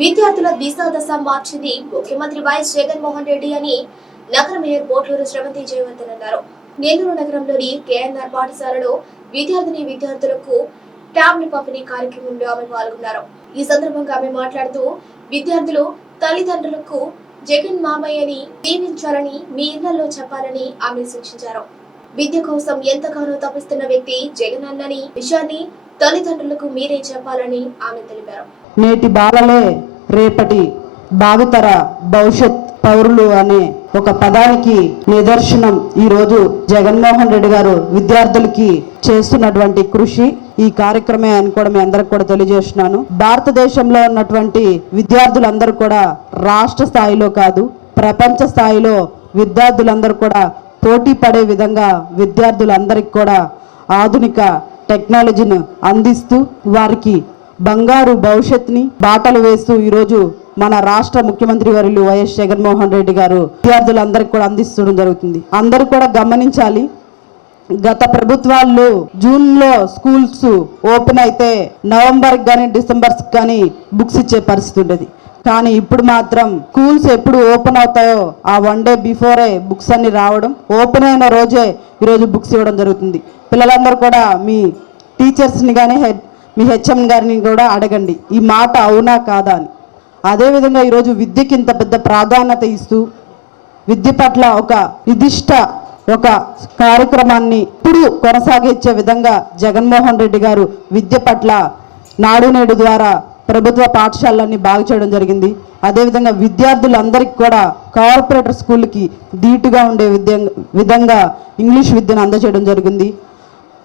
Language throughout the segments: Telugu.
విద్యార్థుల దిశ దశ మార్చింది ముఖ్యమంత్రి వైఎస్ జగన్మోహన్ రెడ్డి అని నగర మేయర్ పోట్లూరు శ్రవంతి జయవర్ధన్ అన్నారు. నెల్లూరు నగరంలోని కేఎన్ఆర్ పాఠశాలలో విద్యార్థిని విద్యార్థులకు ట్యాబ్లు పంపిణీ కార్యక్రమంలో ఆమె పాల్గొన్నారు. ఈ సందర్భంగా ఆమె మాట్లాడుతూ విద్యార్థులు తల్లిదండ్రులకు జగన్ మామయ్యని దీవించాలని మీ ఇళ్ళలో చెప్పాలని ఆమె సూచించారు. విద్య కోసం ఎంతగానో తపిస్తున్న వ్యక్తి జగన్ అన్నని విషయాన్ని తల్లిదండ్రులకు మీరే చెప్పాలని ఆమె తెలిపారు. నేటి బాలలే రేపటి భావితర భవిష్యత్ పౌరులు అనే ఒక పదానికి నిదర్శనం ఈరోజు జగన్మోహన్ రెడ్డి గారు విద్యార్థులకి చేస్తున్నటువంటి కృషి. ఈ కార్యక్రమే అని కూడా మీ అందరికి కూడా తెలియజేస్తున్నాను. భారతదేశంలో ఉన్నటువంటి విద్యార్థులందరూ కూడా రాష్ట్ర స్థాయిలో కాదు ప్రపంచ స్థాయిలో విద్యార్థులందరూ కూడా పోటీ పడే విధంగా విద్యార్థులందరికీ కూడా ఆధునిక టెక్నాలజీని అందిస్తూ వారికి బంగారు భవిష్యత్ని బాటలు వేస్తూ ఈరోజు మన రాష్ట్ర ముఖ్యమంత్రి వర్యులు వైఎస్ జగన్మోహన్ రెడ్డి గారు విద్యార్థులందరికీ కూడా అందిస్తడం జరుగుతుంది. అందరూ కూడా గమనించాలి గత ప్రభుత్వాల్లో జూన్లో స్కూల్స్ ఓపెన్ అయితే నవంబర్ కానీ డిసెంబర్ కానీ బుక్స్ ఇచ్చే పరిస్థితి ఉండేది. కానీ ఇప్పుడు మాత్రం స్కూల్స్ ఎప్పుడు ఓపెన్ అవుతాయో ఆ వన్ డే బిఫోరే బుక్స్ అన్ని రావడం ఓపెన్ అయిన రోజే ఈరోజు బుక్స్ ఇవ్వడం జరుగుతుంది. పిల్లలందరూ కూడా మీ టీచర్స్ని కానీ హెడ్ మీ హెచ్ఎం గారిని కూడా అడగండి. ఈ మాట అవునా కాదా అని. అదేవిధంగా ఈరోజు విద్యకి ఇంత పెద్ద ప్రాధాన్యత ఇస్తూ విద్య పట్ల ఒక నిర్దిష్ట ఒక కార్యక్రమాన్ని ఇప్పుడు కొనసాగించే విధంగా జగన్మోహన్ రెడ్డి గారు విద్య పట్ల నాడు నేడు ద్వారా ప్రభుత్వ పాఠశాలలన్నీ బాగు చేయడం జరిగింది. అదేవిధంగా విద్యార్థులందరికీ కూడా కార్పొరేటర్ స్కూల్కి ధీటుగా ఉండే విద్య విధంగా ఇంగ్లీష్ విద్యను అందజేయడం జరిగింది.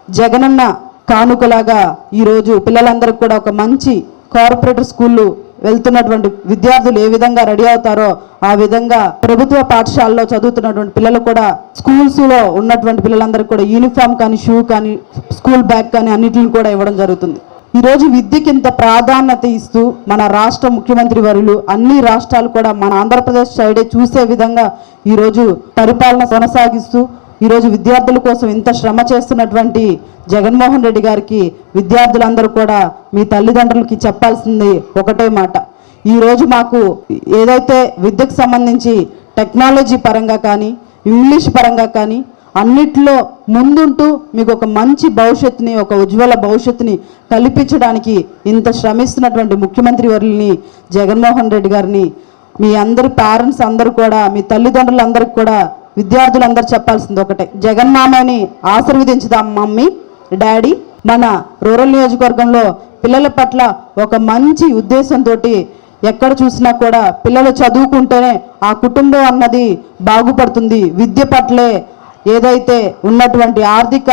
జగనన్న కానుకలాగా ఈరోజు పిల్లలందరికీ కూడా ఒక మంచి కార్పొరేటర్ స్కూళ్ళు వెళ్తున్నటువంటి విద్యార్థులు ఏ విధంగా రెడీ అవుతారో ఆ విధంగా ప్రభుత్వ పాఠశాలలో చదువుతున్నటువంటి పిల్లలు కూడా స్కూల్స్లో ఉన్నటువంటి పిల్లలందరికీ కూడా యూనిఫామ్ కానీ షూ కానీ స్కూల్ బ్యాగ్ కానీ అన్నిటిని కూడా ఇవ్వడం జరుగుతుంది. ఈరోజు విద్యకి ఇంత ప్రాధాన్యత ఇస్తూ మన రాష్ట్ర ముఖ్యమంత్రి వరులు అన్ని రాష్ట్రాలు కూడా మన ఆంధ్రప్రదేశ్ సైడే చూసే విధంగా ఈరోజు పరిపాలన కొనసాగిస్తూ ఈరోజు విద్యార్థుల కోసం ఇంత శ్రమ చేస్తున్నటువంటి జగన్మోహన్ రెడ్డి గారికి విద్యార్థులందరూ కూడా మీ తల్లిదండ్రులకి చెప్పాల్సింది ఒకటే మాట. ఈరోజు మాకు ఏదైతే విద్యకు సంబంధించి టెక్నాలజీ పరంగా కానీ ఇంగ్లీష్ పరంగా కానీ అన్నిట్లో ముందుంటూ మీకు ఒక మంచి భవిష్యత్తుని ఒక ఉజ్వల భవిష్యత్తుని కల్పించడానికి ఇంత శ్రమిస్తున్నటువంటి ముఖ్యమంత్రి వర్యుల్ని జగన్మోహన్ రెడ్డి గారిని మీ అందరి పేరెంట్స్ అందరూ కూడా మీ తల్లిదండ్రులందరికీ కూడా విద్యార్థులందరూ చెప్పాల్సింది ఒకటే. జగన్మామని ఆశీర్వదించుదాం మమ్మీ డాడీ. మన రూరల్ నియోజకవర్గంలో పిల్లల పట్ల ఒక మంచి ఉద్దేశంతో ఎక్కడ చూసినా కూడా పిల్లలు చదువుకుంటేనే ఆ కుటుంబం అన్నది బాగుపడుతుంది. విద్య పట్లే ఏదైతే ఉన్నటువంటి ఆర్థిక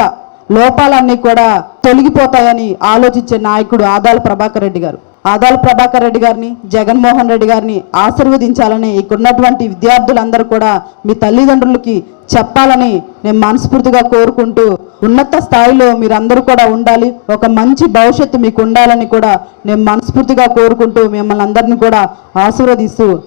లోపాలన్నీ కూడా తొలగిపోతాయని ఆలోచించే నాయకుడు ఆదాల ప్రభాకర్ రెడ్డి గారు. ఆదాల ప్రభాకర్ రెడ్డి గారిని జగన్మోహన్ రెడ్డి గారిని ఆశీర్వదించాలని ఇక్కడున్నటువంటి విద్యార్థులందరూ కూడా మీ తల్లిదండ్రులకి చెప్పాలని నేను మనస్ఫూర్తిగా కోరుకుంటూ ఉన్నత స్థాయిలో మీరందరూ కూడా ఉండాలి. ఒక మంచి భవిష్యత్తు మీకు ఉండాలని కూడా నేను మనస్ఫూర్తిగా కోరుకుంటూ మిమ్మల్ని అందరినీ కూడా ఆశీర్వదిస్తూ